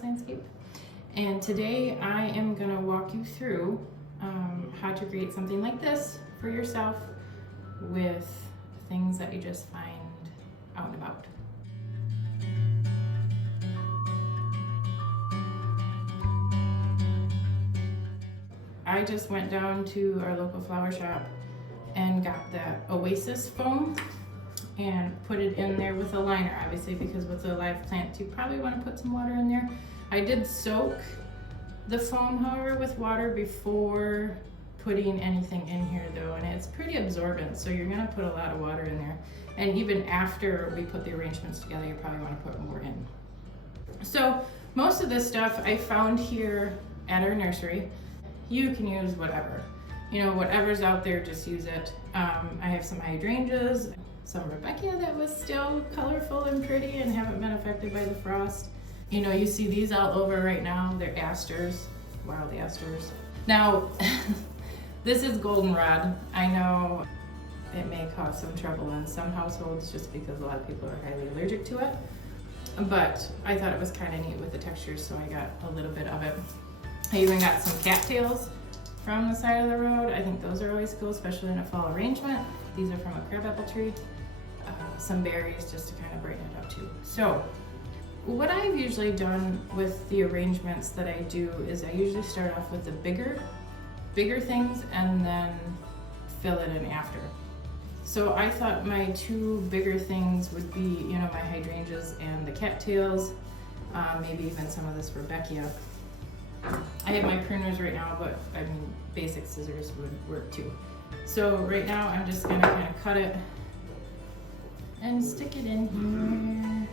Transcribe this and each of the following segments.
house landscape. And today I am going to walk you through how to create something like this for yourself with things that you just find out and about. I just went down to our local flower shop and got that Oasis foam and put it in there with a liner, obviously, because with a live plant you probably want to put some water in there. I did soak the foam, however, with water before putting anything in here though, and it's pretty absorbent, so you're gonna put a lot of water in there. And even after we put the arrangements together, you probably want to put more in. So most of this stuff I found here at our nursery. You can use whatever. You know, whatever's out there, just use it. I have some hydrangeas, some Rebecca that was still colorful and pretty and haven't been affected by the frost. You know, you see these all over right now. They're asters, wild asters. Now, this is goldenrod. I know it may cause some trouble in some households just because a lot of people are highly allergic to it. But I thought it was kind of neat with the texture, so I got a little bit of it. I even got some cattails from the side of the road. I think those are always cool, especially in a fall arrangement. These are from a crabapple tree. Some berries just to kind of brighten it up too. So what I've usually done with the arrangements that I do is I usually start off with the bigger things and then fill it in after. So I thought my two bigger things would be, you know, my hydrangeas and the cattails, maybe even some of this Rebecca. I have my pruners right now, but I mean, basic scissors would work too. So right now I'm just gonna kind of cut it and stick it in here.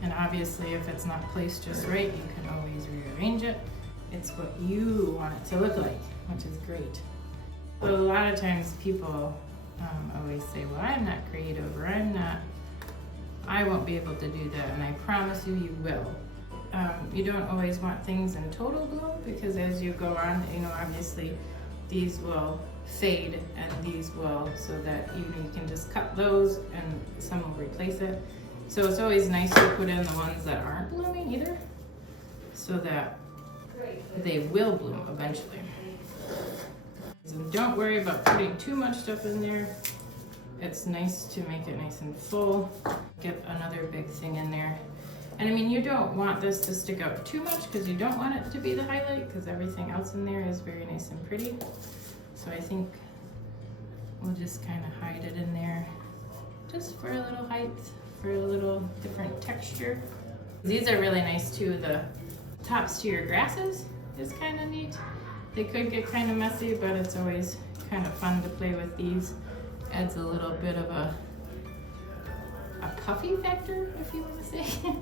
And obviously if it's not placed just right, you can always rearrange it. It's what you want it to look like, which is great. But a lot of times people always say, well, I'm not creative, or I won't be able to do that, and I promise you, you will. You don't always want things in total bloom, because as you go on, you know, obviously these will fade and these will, so that you can just cut those and some will replace it. So it's always nice to put in the ones that aren't blooming either, so that they will bloom eventually. So don't worry about putting too much stuff in there. It's nice to make it nice and full. Get another big thing in there. And I mean, you don't want this to stick out too much because you don't want it to be the highlight, because everything else in there is very nice and pretty. So I think we'll just kind of hide it in there just for a little height, for a little different texture. These are really nice too. The tops to your grasses is kind of neat. They could get kind of messy, but it's always kind of fun to play with these. Adds a little bit of a puffy factor, if you want to say.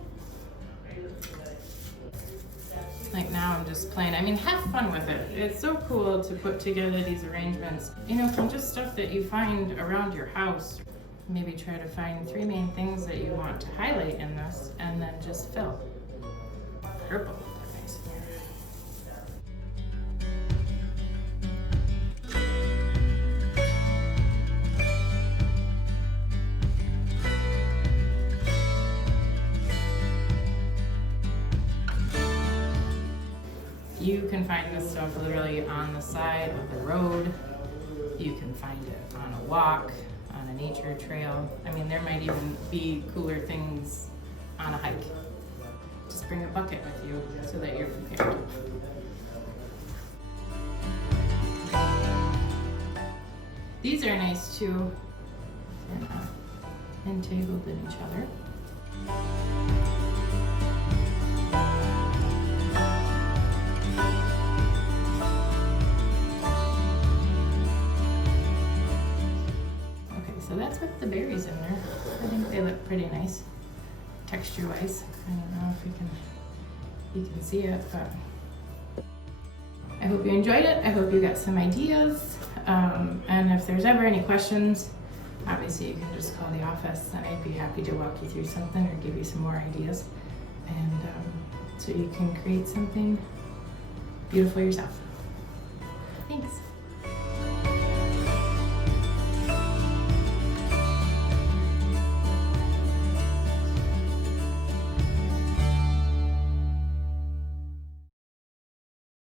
Like now I'm just playing. I mean, have fun with it. It's so cool to put together these arrangements, you know, from just stuff that you find around your house. Maybe try to find 3 main things that you want to highlight in this, and then just fill. Purple. Nice. You can find this stuff literally on the side of the road. You can find it on a walk, on a nature trail. I mean, there might even be cooler things on a hike. Just bring a bucket with you so that you're prepared. These are nice too. They're not entangled in each other. So that's with the berries in there. I think they look pretty nice, texture-wise. I don't know if you can see it, but I hope you enjoyed it. I hope you got some ideas. And if there's ever any questions, obviously you can just call the office and I'd be happy to walk you through something or give you some more ideas. And so you can create something beautiful yourself. Thanks.